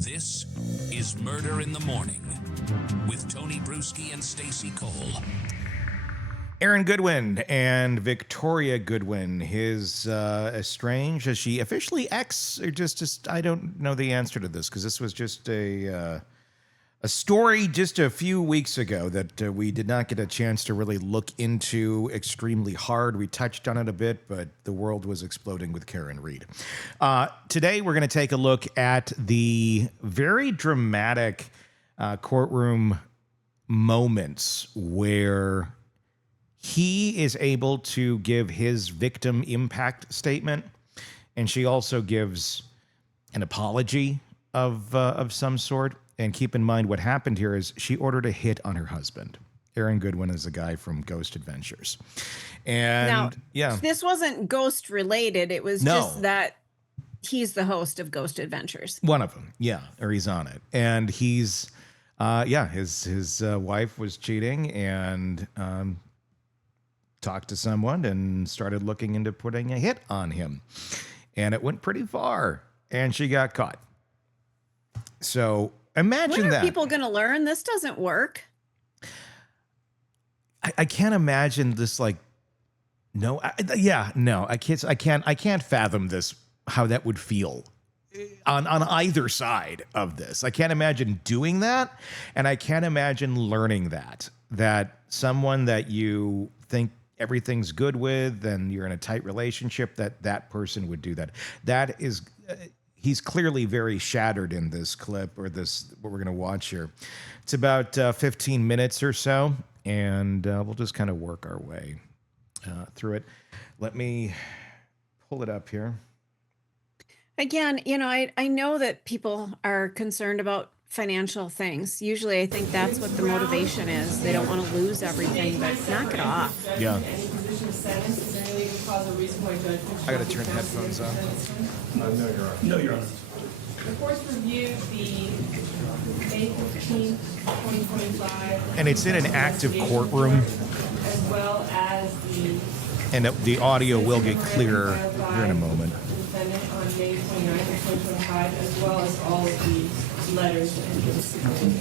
This is Murder in the Morning with Tony Bruschi and Stacey Cole. Aaron Goodwin and Victoria Goodwin, his estranged, is she officially ex, or just I don't know the answer to this, because this was just a story just a few weeks ago that we did not get a chance to really look into extremely hard. We touched on it a bit, but the world was exploding with Karen Reed. Today, we're going to take a look at the very dramatic courtroom moments where he is able to give his victim impact statement, and she also gives an apology of some sort. And keep in mind, what happened here is she ordered a hit on her husband. Aaron Goodwin is a guy from Ghost Adventures. And now, yeah, this wasn't ghost related. It was just that he's the host of Ghost Adventures. One of them, yeah, or he's on it. And he's, his wife was cheating and talked to someone and started looking into putting a hit on him. And it went pretty far, and she got caught. So imagine when that. Are people going to learn this doesn't work? I can't imagine this. I can't fathom this, how that would feel on either side of this. I can't imagine doing that, and I can't imagine learning that someone that you think everything's good with and you're in a tight relationship, that person would do that. That is, he's clearly very shattered in this clip, or this, what we're going to watch here. It's about 15 minutes or so, and we'll just kind of work our way through it. Let me pull it up here. Again, I know that people are concerned about financial things. Usually I think that's what the motivation is. They don't want to lose everything, but knock it off. Yeah. I gotta turn headphones on. No, Your Honor. The court's reviewed the May 15th, 2025. And it's in an active courtroom. As well as And the audio will get clearer here in a moment. Defendant on May 29th, 2025, as well as all of the letters that have been submitted.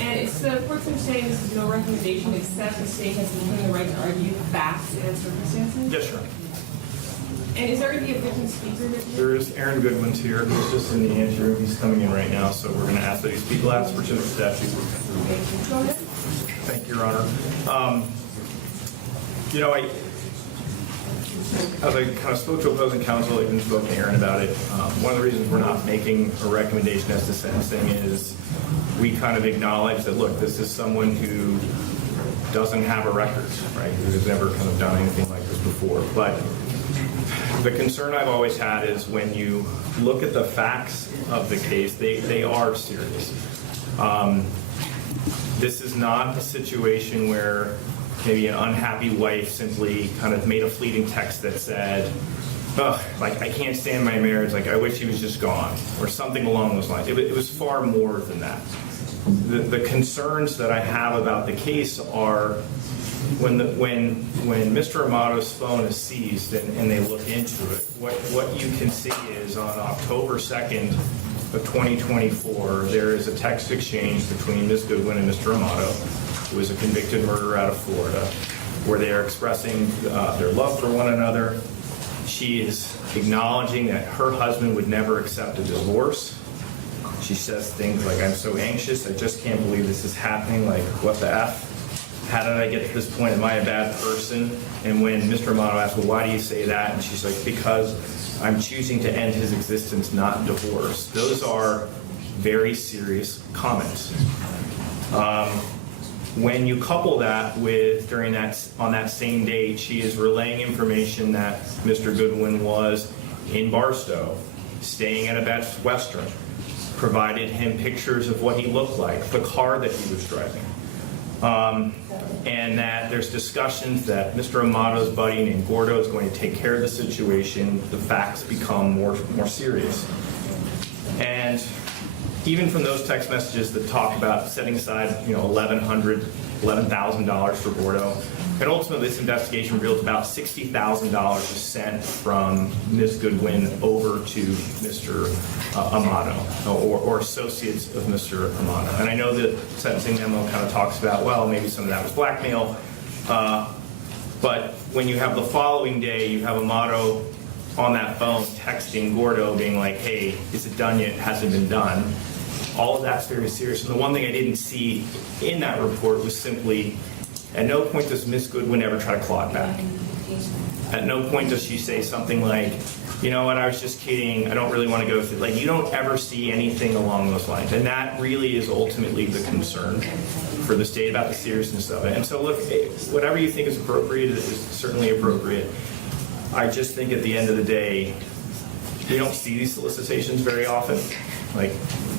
And it's the court's understanding this is no recommendation except the state has the right to argue facts and circumstances. Yes, Your Honor. And is there going to be a victim speaker with you? There is Aaron Goodwin here, who's just in the anteroom. He's coming in right now, so we're going to ask that he speak last for the statute. Go ahead. Thank you, Your Honor. As I kind of spoke to opposing counsel, I even spoke to Aaron about it. One of the reasons we're not making a recommendation as to sentencing is we kind of acknowledge that, look, this is someone who doesn't have a record, right? Who's never kind of done anything like this before. But the concern I've always had is when you look at the facts of the case, they are serious. This is not a situation where maybe an unhappy wife simply kind of made a fleeting text that said, oh, I can't stand my marriage, I wish he was just gone, or something along those lines. It was far more than that. The concerns that I have about the case are when Mr. Amato's phone is seized and they look into it, what you can see is on October 2nd of 2024, there is a text exchange between Ms. Goodwin and Mr. Amato, who is a convicted murderer out of Florida, where they are expressing their love for one another. She is acknowledging that her husband would never accept a divorce. She says things like, I'm so anxious, I just can't believe this is happening, what the F? How did I get to this point? Am I a bad person? And when Mr. Amato asks, well, why do you say that? And she's like, because I'm choosing to end his existence, not divorce. Those are very serious comments. When you couple that with, on that same date, she is relaying information that Mr. Goodwin was in Barstow, staying at a Best Western, provided him pictures of what he looked like, the car that he was driving. And that there's discussions that Mr. Amato's buddy named Gordo is going to take care of the situation, the facts become more serious. And even from those text messages that talk about setting aside, $1,100 $11,000 for Gordo. And ultimately, this investigation revealed about $60,000 was sent from Ms. Goodwin over to Mr. Amato, or associates of Mr. Amato. And I know the sentencing memo kind of talks about, well, maybe some of that was blackmail, but when you have the following day, you have Amato on that phone texting Gordo being like, hey, is it done yet? It hasn't been done. All of that's very serious. And the one thing I didn't see in that report was simply, at no point does Ms. Goodwin ever try to claw it back. At no point does she say something like, you know what, I was just kidding, I don't really want to go through. Like, you don't ever see anything along those lines. And that really is ultimately the concern for the state about the seriousness of it. And so look, whatever you think is appropriate is certainly appropriate. I just think at the end of the day, we don't see these solicitations very often. Like,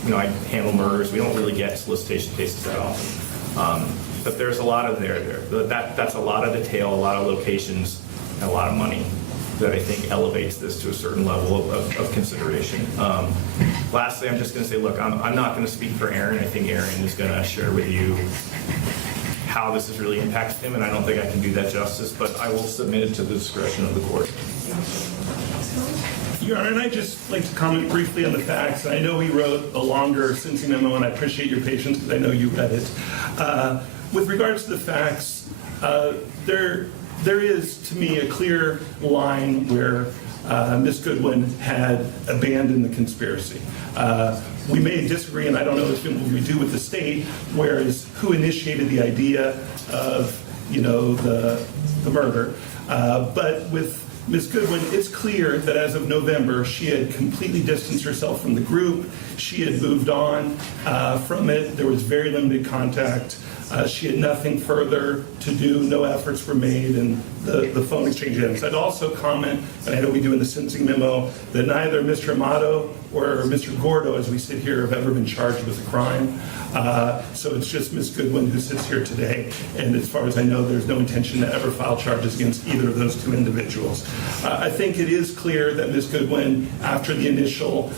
you know, I handle murders. We don't really get solicitation cases that often. But there's a lot of there. That's a lot of detail, a lot of locations, and a lot of money that I think elevates this to a certain level of consideration. Lastly, I'm just going to say, look, I'm not going to speak for Aaron. I think Aaron is going to share with you how this has really impacted him, and I don't think I can do that justice, but I will submit it to the discretion of the court. Your Honor, and I'd just like to comment briefly on the facts. I know he wrote a longer sentencing memo, and I appreciate your patience because I know you read it. With regards to the facts, there is, to me, a clear line where Ms. Goodwin had abandoned the conspiracy. We may disagree, and I don't know if it will do with the state, whereas who initiated the idea of, you know, the murder. But with Ms. Goodwin, it's clear that as of November, she had completely distanced herself from the group. She had moved on from it. There was very limited contact. She had nothing further to do. No efforts were made, and the phone exchange ends. I'd also comment, and I know we do in the sentencing memo, that neither Mr. Amato or Mr. Gordo, as we sit here, have ever been charged with a crime. So it's just Ms. Goodwin who sits here today, and as far as I know, there's no intention to ever file charges against either of those two individuals. I think it is clear that Ms. Goodwin, after the initial,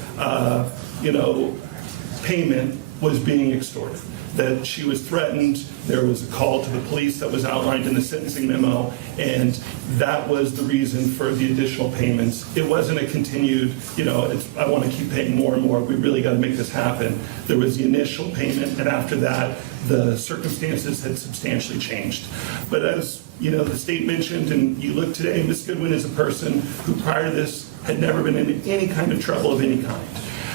payment, was being extorted, that she was threatened. There was a call to the police that was outlined in the sentencing memo, and that was the reason for the additional payments. It wasn't a continued, I want to keep paying more and more. We really got to make this happen. There was the initial payment, and after that, the circumstances had substantially changed. But as the state mentioned, and you look today, Ms. Goodwin is a person who prior to this had never been in any kind of trouble of any kind.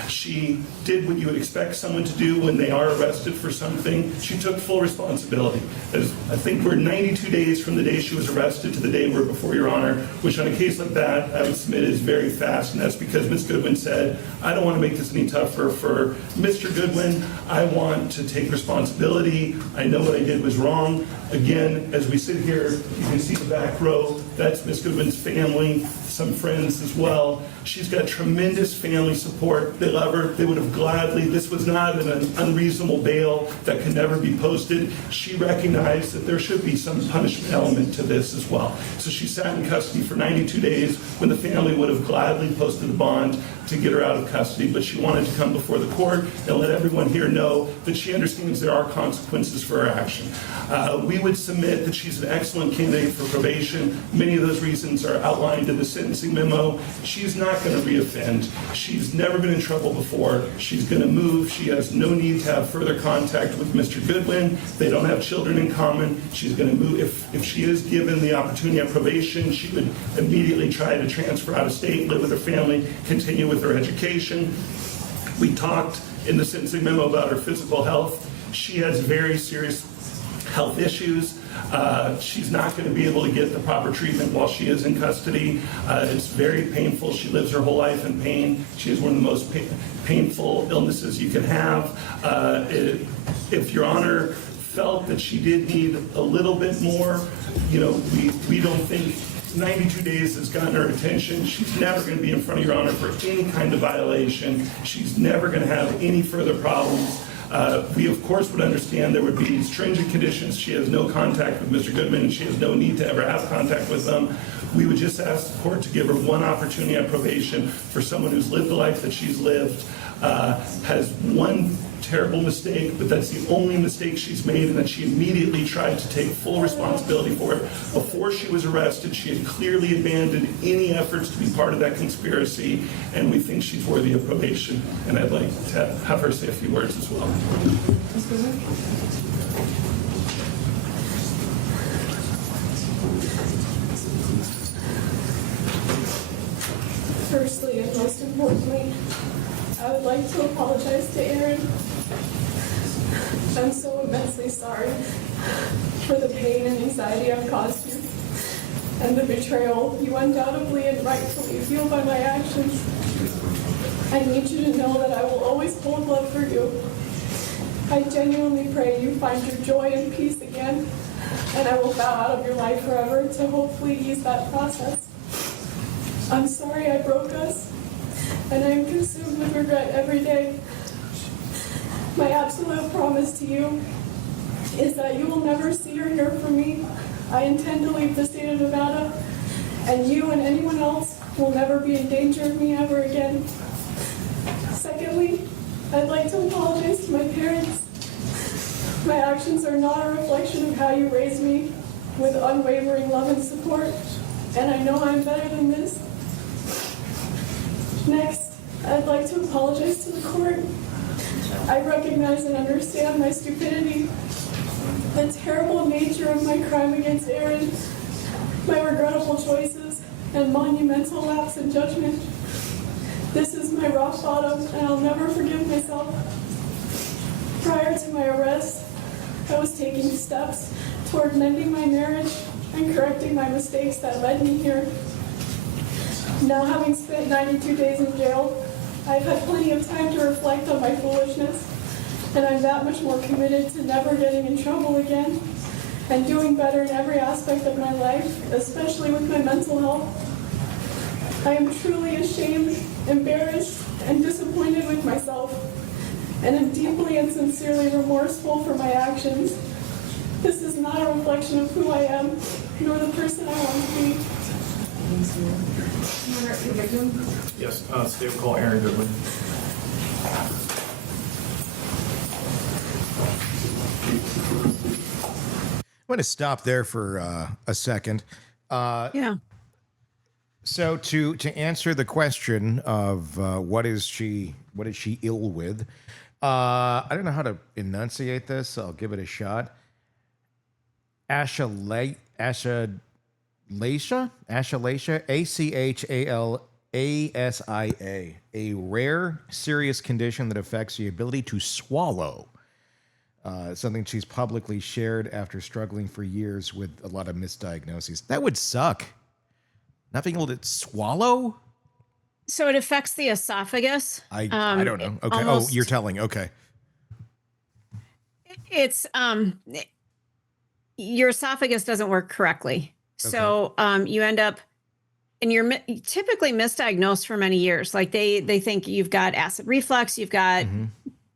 She did what you would expect someone to do when they are arrested for something. She took full responsibility. As I think we're 92 days from the day she was arrested to the day we're before Your Honor, which on a case like that, I would submit is very fast, and that's because Ms. Goodwin said, I don't want to make this any tougher for Mr. Goodwin. I want to take responsibility. I know what I did was wrong. Again, as we sit here, you can see the back row. That's Ms. Goodwin's family, some friends as well. She's got tremendous family support. They love her. They would have gladly, this was not an unreasonable bail that could never be posted. She recognized that there should be some punishment element to this as well. So she sat in custody for 92 days when the family would have gladly posted a bond to get her out of custody, but she wanted to come before the court and let everyone here know that she understands there are consequences for her action. We would submit that she's an excellent candidate for probation. Many of those reasons are outlined in the sentencing memo. She's not going to reoffend. She's never been in trouble before. She's going to move. She has no need to have further contact with Mr. Goodwin. They don't have children in common. She's going to move. If she is given the opportunity of probation, she would immediately try to transfer out of state, live with her family, continue with her education. We talked in the sentencing memo about her physical health. She has very serious health issues. She's not going to be able to get the proper treatment while she is in custody. It's very painful. She lives her whole life in pain. She has one of the most painful illnesses you can have. If Your Honor felt that she did need a little bit more, we don't think 92 days has gotten her attention. She's never going to be in front of Your Honor for any kind of violation. She's never going to have any further problems. We, of course, would understand there would be stringent conditions. She has no contact with Mr. Goodman, and she has no need to ever have contact with them. We would just ask the court to give her one opportunity on probation for someone who's lived the life that she's lived, has one terrible mistake, but that's the only mistake she's made, and that she immediately tried to take full responsibility for it. Before she was arrested, she had clearly abandoned any efforts to be part of that conspiracy, and we think she's worthy of probation. And I'd like to have her say a few words as well. Firstly and most importantly, I would like to apologize to Aaron. I'm so immensely sorry for the pain and anxiety I've caused you and the betrayal you undoubtedly and rightfully feel by my actions. I need you to know that I will always hold love for you. I genuinely pray you find your joy and peace again, and I will bow out of your life forever to hopefully ease that process. I'm sorry I broke us, and I am consumed with regret every day. My absolute promise to you is that you will never see or hear from me. I intend to leave the state of Nevada, and you and anyone else will never be in danger of me ever again. Secondly, I'd like to apologize to my parents. My actions are not a reflection of how you raised me, with unwavering love and support, and I know I'm better than this. Next, I'd like to apologize to the court. I recognize and understand my stupidity, the terrible nature of my crime against Aaron, my regrettable choices, and monumental lapse in judgment. This is my rock bottom, and I'll never forgive myself. Prior to my arrest, I was taking steps toward mending my marriage and correcting my mistakes that led me here. Now, having spent 92 days in jail, I've had plenty of time to reflect on my foolishness, and I'm that much more committed to never getting in trouble again and doing better in every aspect of my life, especially with my mental health. I am truly ashamed, embarrassed, and disappointed with myself, and am deeply and sincerely remorseful for my actions. This is not a reflection of who I am, nor the person I want to be. Yes, state will call Aaron Goodwin. I'm going to stop there for a second. Yeah. So to answer the question of what is she ill with, I don't know how to enunciate this. I'll give it a shot. Achalasia, achalasa, a rare, serious condition that affects the ability to swallow. Something she's publicly shared after struggling for years with a lot of misdiagnoses. That would suck. Not being able to swallow? So it affects the esophagus. I don't know. Okay. Almost, You're telling. Okay. It's your esophagus doesn't work correctly. So you end up, and you're typically misdiagnosed for many years. Like they think you've got acid reflux, you've got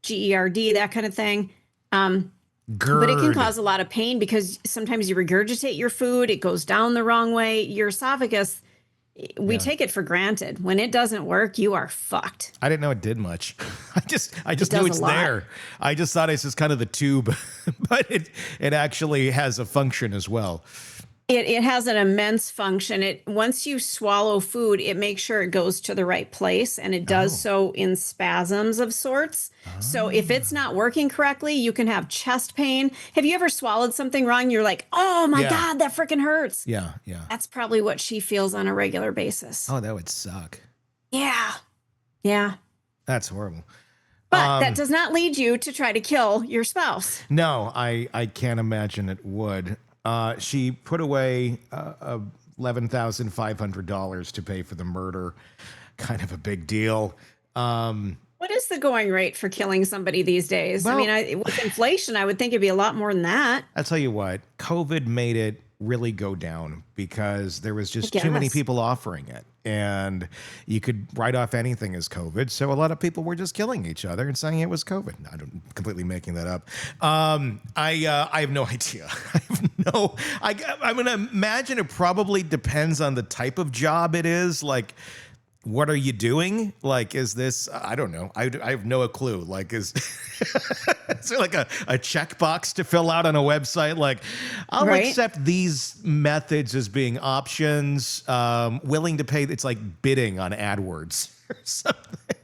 GERD, that kind of thing. But it can cause a lot of pain because sometimes you regurgitate your food, it goes down the wrong way. Your esophagus, we take it for granted. When it doesn't work, you are fucked. I didn't know it did much. I just knew it's there. I just thought it's just kind of the tube, but it actually has a function as well. It has an immense function. Once you swallow food, it makes sure it goes to the right place, and it does so in spasms of sorts. So if it's not working correctly, you can have chest pain. Have you ever swallowed something wrong? You're like, oh my God, that freaking hurts. Yeah. That's probably what she feels on a regular basis. Oh, that would suck. Yeah. That's horrible. But that does not lead you to try to kill your spouse. No, I can't imagine it would. She put away $11,500 to pay for the murder. Kind of a big deal. What is the going rate for killing somebody these days? Well, I mean, with inflation, I would think it'd be a lot more than that. I'll tell you what, COVID made it really go down because there was just too many people offering it. And you could write off anything as COVID. So a lot of people were just killing each other and saying it was COVID. I'm completely making that up. I have no idea. I'm going to imagine it probably depends on the type of job it is. Like what are you doing? Like, is this, I don't know. I have no clue. Like, is there like a checkbox to fill out on a website? Like, I'll Right. accept these methods as being options, willing to pay. It's like bidding on AdWords or something.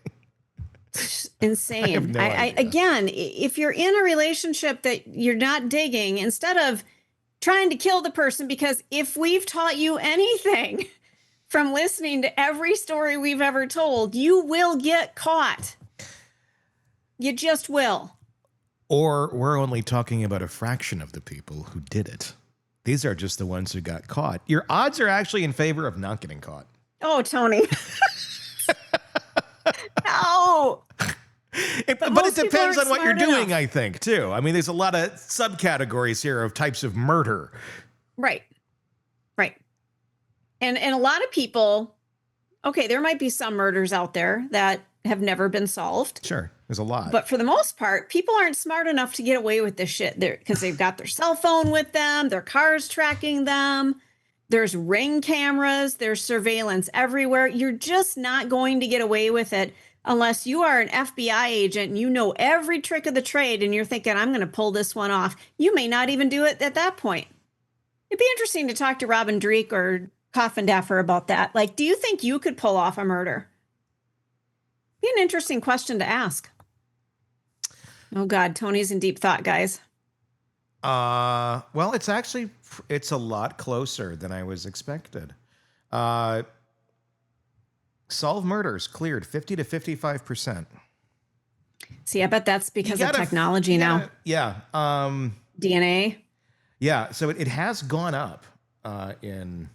Insane. I have no idea. Again, if you're in a relationship that you're not digging, instead of trying to kill the person, because if we've taught you anything from listening to every story we've ever told, you will get caught. You just will. Or we're only talking about a fraction of the people who did it. These are just the ones who got caught. Your odds are actually in favor of not getting caught. Oh, Tony. No. But it most people depends aren't on what you're smart doing, enough. I think, too. I mean, there's a lot of subcategories here of types of murder. Right. Right. And a lot of people, okay, there might be some murders out there that have never been solved. Sure, there's a lot. But for the most part, people aren't smart enough to get away with this shit because they've got their cell phone with them, their car's tracking them. There's Ring cameras, there's surveillance everywhere. You're just not going to get away with it unless you are an FBI agent and you know every trick of the trade and you're thinking, I'm going to pull this one off. You may not even do it at that point. It'd be interesting to talk to Robin Dreek or Coffin Daffer about that. Like, do you think you could pull off a murder? Be an interesting question to ask. Oh God, Tony's in deep thought, guys. Well, it's a lot closer than I was expected. Solved murders cleared 50 to 55%. See, I bet that's because of technology now. Yeah. DNA. Yeah. So it has gone up in.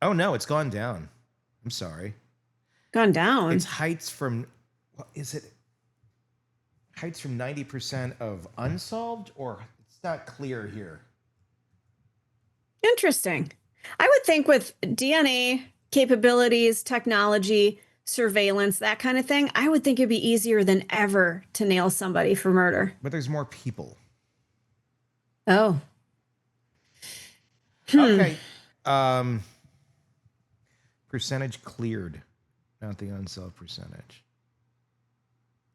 Oh no, it's gone down. I'm sorry. Gone down. It's heights from. What is it? Heights from 90% of unsolved, or it's not clear here. Interesting. I would think with DNA capabilities, technology, surveillance, that kind of thing, I would think it'd be easier than ever to nail somebody for murder. But there's more people. Oh. Okay. Percentage cleared, not the unsolved percentage.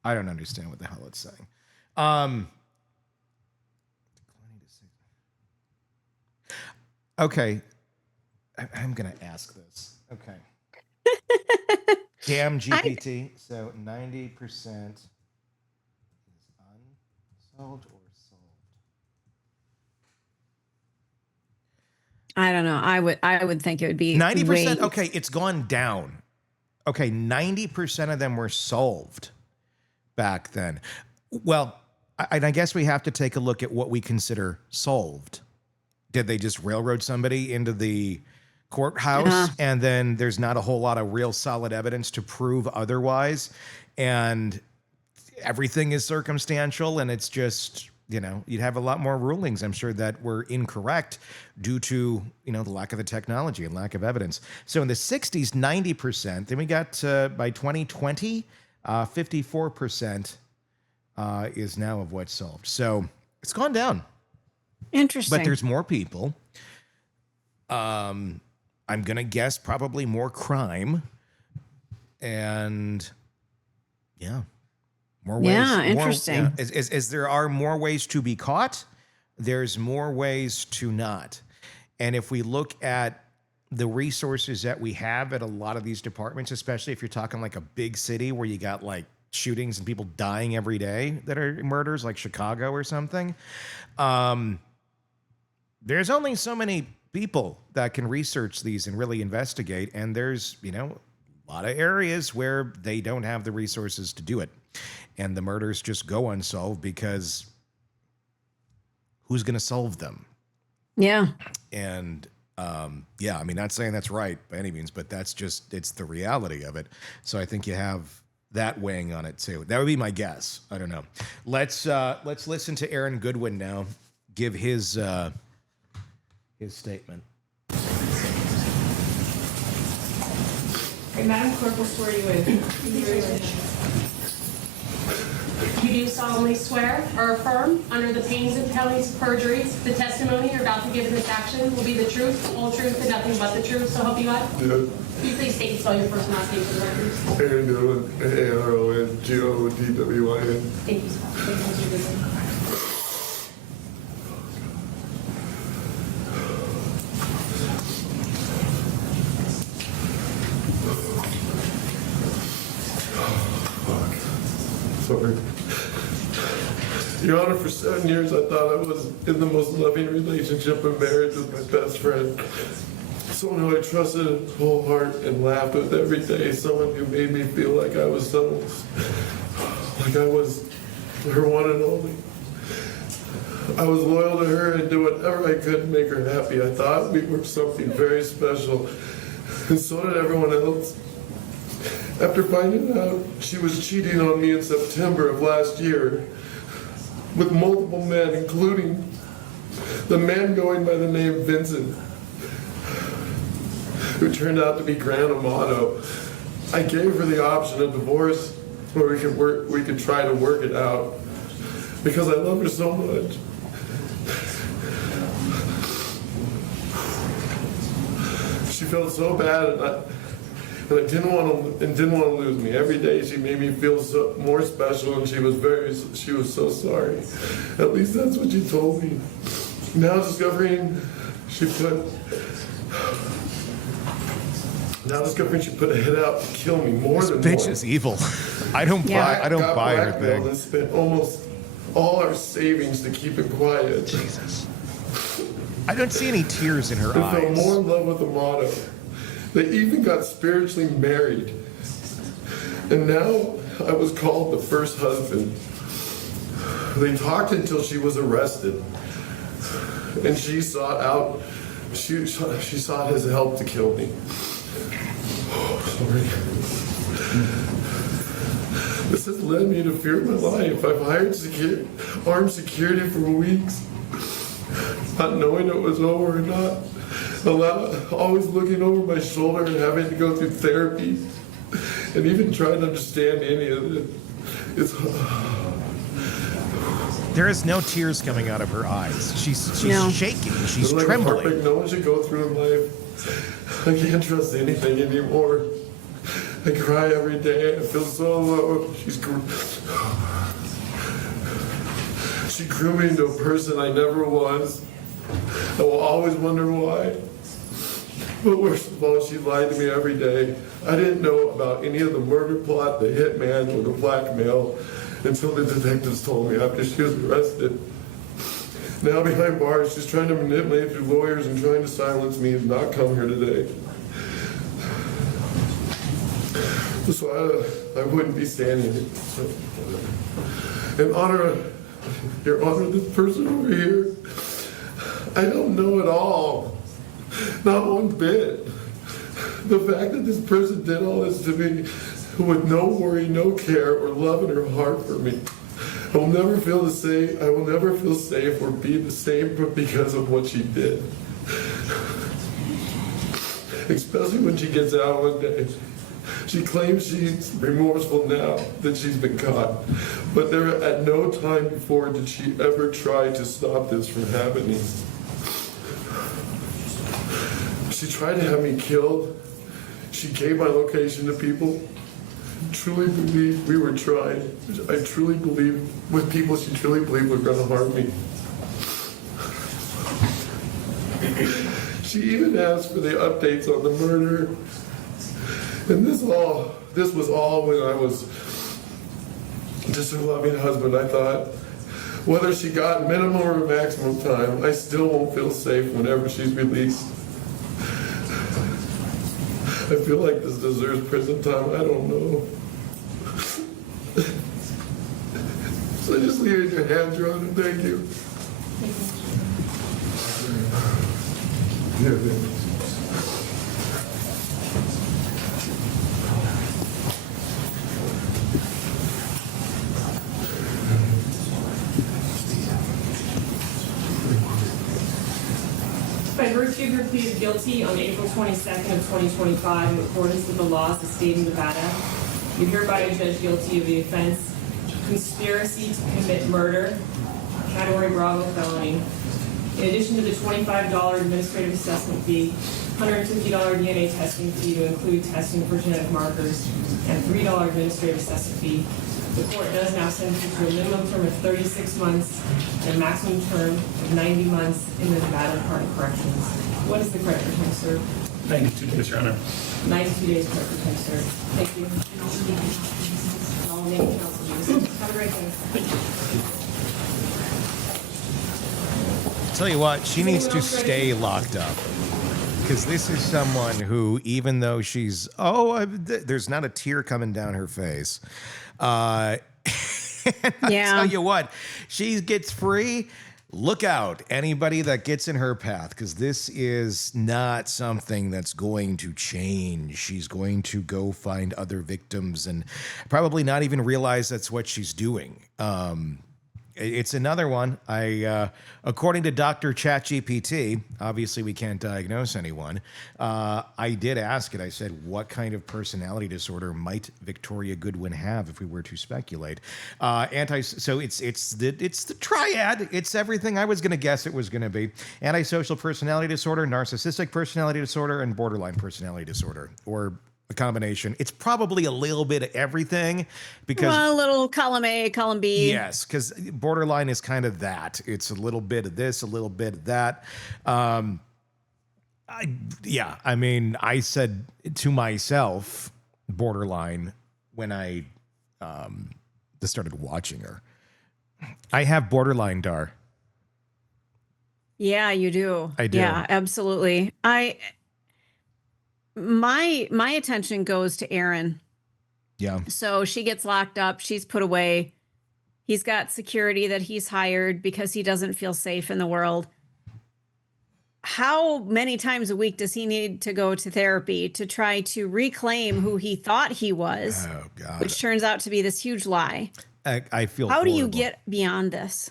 I don't understand what the hell it's saying. Okay. I'm going to ask this. Okay. Damn GPT. So 90% is unsolved or solved? I don't know. I would think it would be 90%. Okay, it's gone down. Okay, 90% of them were solved back then. Well, I guess we have to take a look at what we consider solved. Did they just railroad somebody into the courthouse and then there's not a whole lot of real solid evidence to prove otherwise, and everything is circumstantial, and it's just, you'd have a lot more rulings, I'm sure, that were incorrect due to, the lack of the technology and lack of evidence. So in the 60s, 90%. Then we got by 2020, 54% is now of what's solved. So it's gone down. Interesting. But there's more people. I'm going to guess probably more crime. And more ways. Yeah, interesting. As there are more ways to be caught, there's more ways to not. And if we look at the resources that we have at a lot of these departments, especially if you're talking like a big city where you got like shootings and people dying every day that are murders, like Chicago or something, there's only so many people that can research these and really investigate. And there's, a lot of areas where they don't have the resources to do it. And the murders just go unsolved because who's going to solve them? Yeah. And not saying that's right by any means, but that's just, it's the reality of it. So I think you have that weighing on it too. That would be my guess. I don't know. Let's listen to Aaron Goodwin now give his statement. Madam Clerk will swear you in. You do you solemnly swear or affirm, under the pains and penalties of perjury, the testimony you're about to give in this action will be the truth, the whole truth, and nothing but the truth, so help you God? Yeah. Can you please state and spell your first and last name for the record? Aaron Goodwin, ARONGODWIN. Thank you, sir. Thank you, Mr. Goodwin. Sorry. Your Honor, for 7 years I thought I was in the most loving relationship and marriage with my best friend. Someone who I trusted whole heart and laughed with every day. Someone who made me feel like I was like I was her one and only. I was loyal to her and did whatever I could to make her happy. I thought we were something very special, and so did everyone else. After finding out she was cheating on me in September of last year with multiple men, including the man going by the name Vincent, who turned out to be Grand Amato, I gave her the option of divorce, or we could try to work it out, because I love her so much. She felt so bad, and I didn't want to lose me. Every day she made me feel more special, and she was so sorry. At least that's what she told me. Now discovering she put a hit out to kill me more than Bitch more. is evil. I don't buy her thing. And spent almost all our savings to keep it quiet. Jesus. I don't see any tears in her I fell eyes. more in love with the motto. They even got spiritually married. And now I was called the first husband. They talked until she was arrested. And she sought his help to kill me. Sorry. This has led me to fear my life. I've hired armed security for weeks, not knowing it was over or not. Always looking over my shoulder and having to go through therapy and even trying to understand any of it. It's There is no tears coming out of her eyes. She's No. shaking. She's like a trembling. heartbreak no one should go through in life. I can't trust anything anymore. I cry every day. I feel so alone. She grew me into a person I never was. I will always wonder why. But worst of all, she lied to me every day. I didn't know about any of the murder plot, the hitman, or the blackmail until the detectives told me after she was arrested. Now behind bars, she's trying to manipulate through lawyers and trying to silence me and not come here today. So I wouldn't be standing here. In Your Honor, this person over here, I don't know at all. Not one bit. The fact that this person did all this to me with no worry, no care, or love in her heart for me. I will never feel the same. I will never feel safe or be the same because of what she did. Especially when she gets out one day. She claims she's remorseful now that she's been caught, but there at no time before did she ever try to stop this from happening. She tried to have me killed. She gave my location to people. Truly believed we were trying. I truly believe with people she truly believed were going to harm me. She even asked for the updates on the murder. And this was all when I was just a loving husband. I thought, whether she got minimum or maximum time, I still won't feel safe whenever she's released. I feel like this deserves prison time. I don't know. So I just leave it in your hands, Your Honor. Thank you. Yeah, By virtue of your plea of guilty on April 22nd of 2025, in accordance with the laws of the state of Nevada, you hereby are judged guilty of the offense conspiracy to commit murder, category Bravo felony. In addition to the $25 administrative assessment fee, $150 DNA testing fee to include testing for genetic markers, and $3 administrative assessment fee, the court does now sentence you to a minimum term of 36 months and a maximum term of 90 months in the Nevada Department of Corrections. What is the credit for time served? 92 days, Your Honor. 92 days credit for time served. Thank you. And all name counsel users. Have a great day. Tell you what, she needs to stay locked up. Because this is someone who, even though she's, there's not a tear coming down her face. I tell you what, she gets free. Look out, anybody that gets in her path, because this is not something that's going to change. She's going to go find other victims and probably not even realize that's what she's doing. It's another one. According to Dr. ChatGPT, obviously we can't diagnose anyone. I did ask it. I said, what kind of personality disorder might Victoria Goodwin have if we were to speculate? So it's the triad. It's everything I was going to guess it was going to be. Antisocial personality disorder, narcissistic personality disorder, and borderline personality disorder, or a combination. It's probably a little bit of everything because a little column A, column B. Yes, because borderline is kind of that. It's a little bit of this, a little bit of that. I said to myself, borderline, when I just started watching her. I have borderline, Dar. Yeah, you do. I do. Yeah, absolutely. My attention goes to Aaron. Yeah. So she gets locked up. She's put away. He's got security that he's hired because he doesn't feel safe in the world. How many times a week does he need to go to therapy to try to reclaim who he thought he was? Oh, God. Which turns out to be this huge lie. I feel How horrible. do you get beyond this?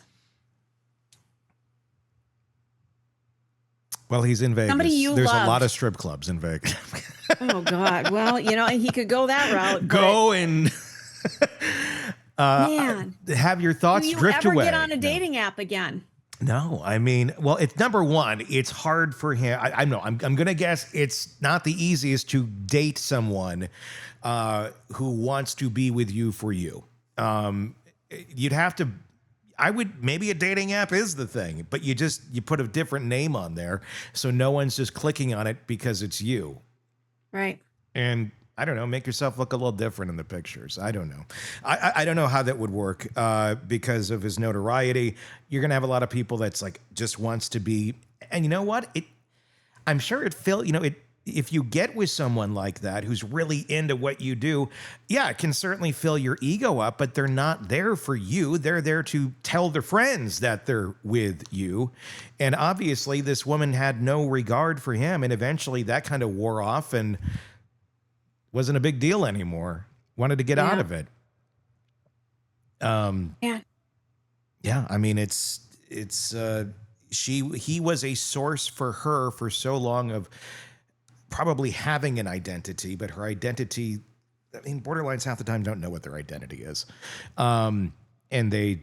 Well, he's in Vegas. Somebody you There's loved. a lot of strip clubs in Vegas. Oh, God. Well, he could go that route. Go and man, have your thoughts do you drift ever away. get on a dating app again? No, I mean, well, it's number one. It's hard for him. I know. I'm going to guess it's not the easiest to date someone who wants to be with you for you. You'd have to. Maybe a dating app is the thing, but you put a different name on there, so no one's just clicking on it because it's you. Right. And I don't know, make yourself look a little different in the pictures. I don't know. I don't know how that would work because of his notoriety. You're going to have a lot of people that's like just wants to be, and you know what? I'm sure if you get with someone like that who's really into what you do, yeah, it can certainly fill your ego up, but they're not there for you. They're there to tell their friends that they're with you. And obviously this woman had no regard for him, and eventually that kind of wore off and wasn't a big deal anymore. Wanted to get out of it. Yeah. Yeah, I mean, he was a source for her for so long of probably having an identity, but her identity, I mean, borderlines half the time don't know what their identity is. And they're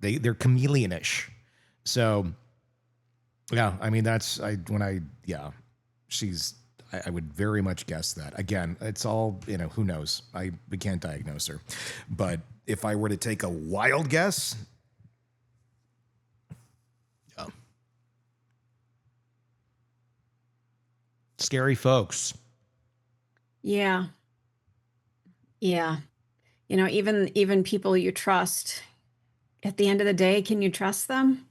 chameleonish. So yeah, I mean, I would very much guess that. Again, it's all, who knows? We can't diagnose her. But if I were to take a wild guess, scary folks. Yeah. Yeah. Even people you trust, at the end of the day, can you trust them?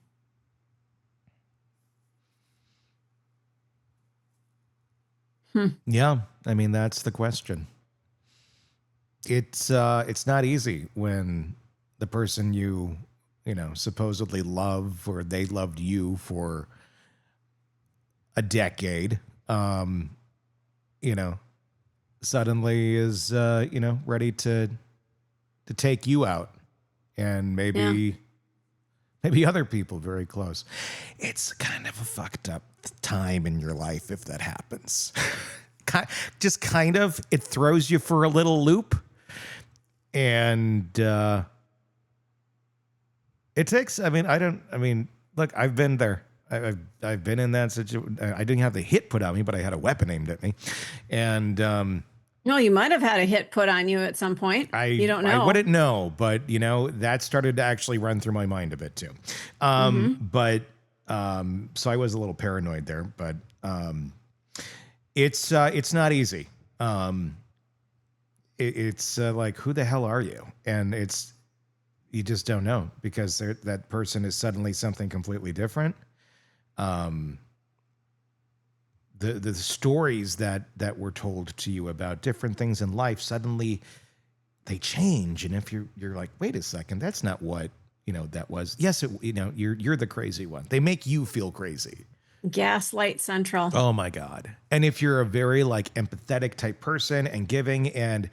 Yeah. I mean, that's the question. It's not easy when the person you supposedly love, or they loved you for a decade, suddenly is, ready to take you out, and maybe other people very close. It's kind of a fucked up time in your life if that happens. Just kind of, it throws you for a little loop, and It takes, look, I've been there. I've been in that situation. I didn't have the hit put on me, but I had a weapon aimed at me. And No, you might have had a hit put on you at some point. You don't know. I wouldn't know, but that started to actually run through my mind a bit too. But so I was a little paranoid there, but it's not easy. It's like, who the hell are you? And you just don't know, because that person is suddenly something completely different. The stories that were told to you about different things in life, suddenly they change. And if you're like, wait a second, that's not what, that was. Yes, you're the crazy one. They make you feel crazy. Gaslight Central. Oh my God. And if you're a very like empathetic type person and giving and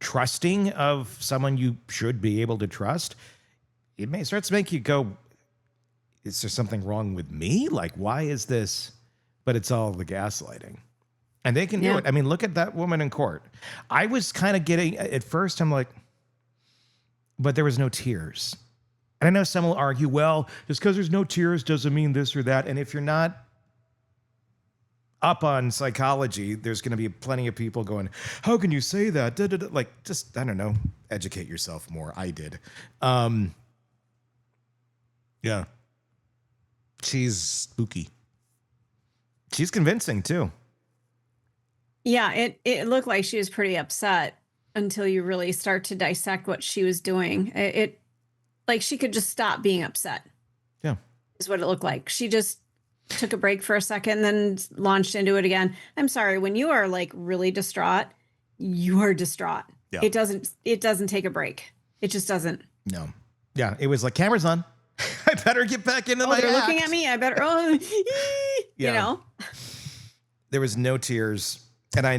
trusting of someone you should be able to trust, it may start to make you go, is there something wrong with me? Like, why is this? But it's all the gaslighting. And they can do it. I mean, look at that woman in court. I was kind of getting, at first, I'm like, but there was no tears. And I know some will argue, well, just because there's no tears doesn't mean this or that. And if you're not up on psychology, there's going to be plenty of people going, how can you say that? Da, da, da. Like, just, I don't know, educate yourself more. I did. Yeah. She's spooky. She's convincing too. Yeah, it looked like she was pretty upset until you really start to dissect what she was doing. It like she could just stop being upset. Yeah. Is what it looked like. She just took a break for a second, then launched into it again. I'm sorry, when you are like really distraught, you are distraught. Yeah. It doesn't take a break. It just doesn't. No. Yeah, it was like, camera's on. I better get back into my they're act. looking at me. I better, There was no tears. And I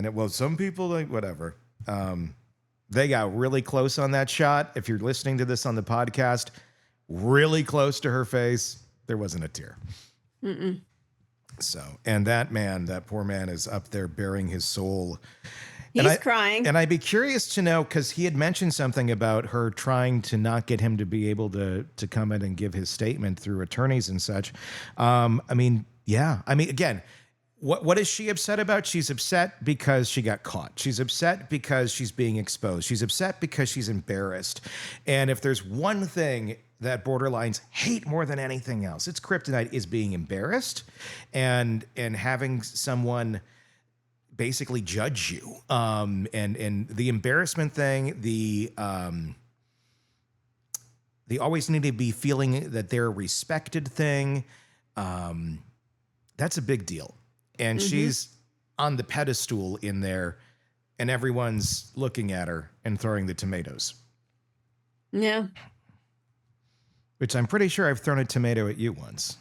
know, well, some people like whatever. They got really close on that shot. If you're listening to this on the podcast, really close to her face, there wasn't a tear. Mm-mm. So, and that poor man is up there bearing his soul. He's crying. And I'd be curious to know, because he had mentioned something about her trying to not get him to be able to come in and give his statement through attorneys and such. Again, what is she upset about? She's upset because she got caught. She's upset because she's being exposed. She's upset because she's embarrassed. And if there's one thing that borderlines hate more than anything else, it's kryptonite, is being embarrassed and having someone basically judge you. And the embarrassment thing, the always need to be feeling that they're respected thing. That's a big deal. And she's on the pedestal in there, and everyone's looking at her and throwing the tomatoes. Yeah. Which I'm pretty sure I've thrown a tomato at you once.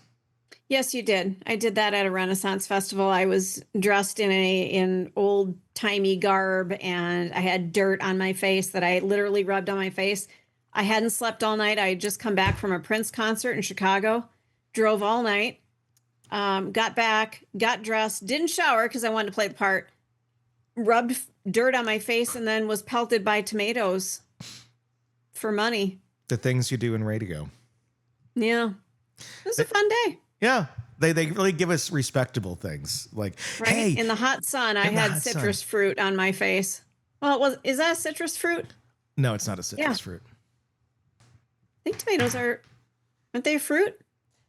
Yes, you did. I did that at a Renaissance festival. I was dressed in old timey garb, and I had dirt on my face that I literally rubbed on my face. I hadn't slept all night. I had just come back from a Prince concert in Chicago, drove all night, got back, got dressed, didn't shower because I wanted to play the part, rubbed dirt on my face, and then was pelted by tomatoes for money. The things you do in radio. Yeah. It was a fun day. Yeah. They really give us respectable things. Like, right? Hey. In the hot sun, I had citrus fruit on my face. Well, is that a citrus fruit? No, it's not a citrus fruit. I think tomatoes aren't they a fruit?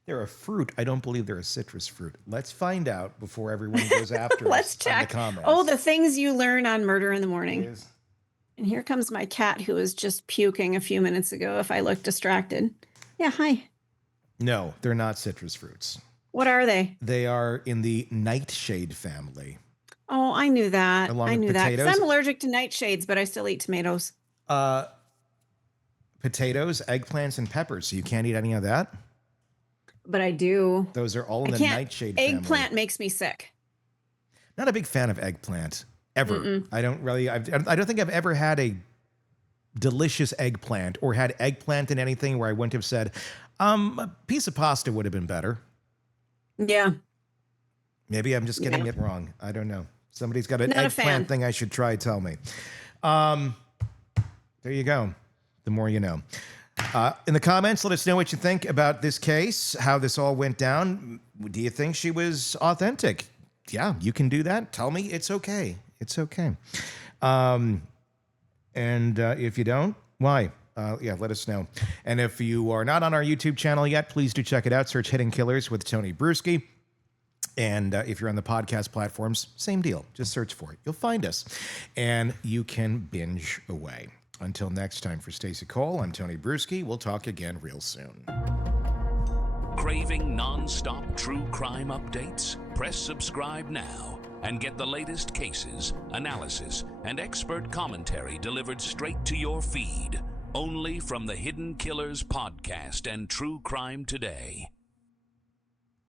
They're a fruit. I don't believe they're a citrus fruit. Let's find out before everyone goes after Let's us check. in the comments. Oh, the things you learn on Murder in the Morning. And here comes my cat who was just puking a few minutes ago if I look distracted. Yeah, hi. No, they're not citrus fruits. What are they? They are in the nightshade family. Oh, I knew that. I knew that. 'Cause I'm allergic to nightshades, but I still eat tomatoes. Potatoes, eggplants, and peppers. So you can't eat any of that? But I do. Those are all in the nightshade family. Eggplant makes me sick. Not a big fan of eggplant, ever. Mm-mm. I don't think I've ever had a delicious eggplant or had eggplant in anything where I wouldn't have said, a piece of pasta would have been better. Yeah. Maybe I'm just getting it wrong. I don't know. Somebody's got an eggplant thing I should try. Tell me. There you go. The more you know. In the comments, let us know what you think about this case, how this all went down. Do you think she was authentic? Yeah, you can do that. Tell me it's okay. It's okay. And if you don't, why? Yeah, let us know. And if you are not on our YouTube channel yet, please do check it out. Search Hidden Killers with Tony Bruschi. And if you're on the podcast platforms, same deal. Just search for it. You'll find us. And you can binge away. Until next time, for Stacey Cole, I'm Tony Bruschi. We'll talk again real soon. Craving non-stop true crime updates? Press subscribe now and get the latest cases, analysis, and expert commentary delivered straight to your feed. Only from the Hidden Killers podcast and True Crime Today.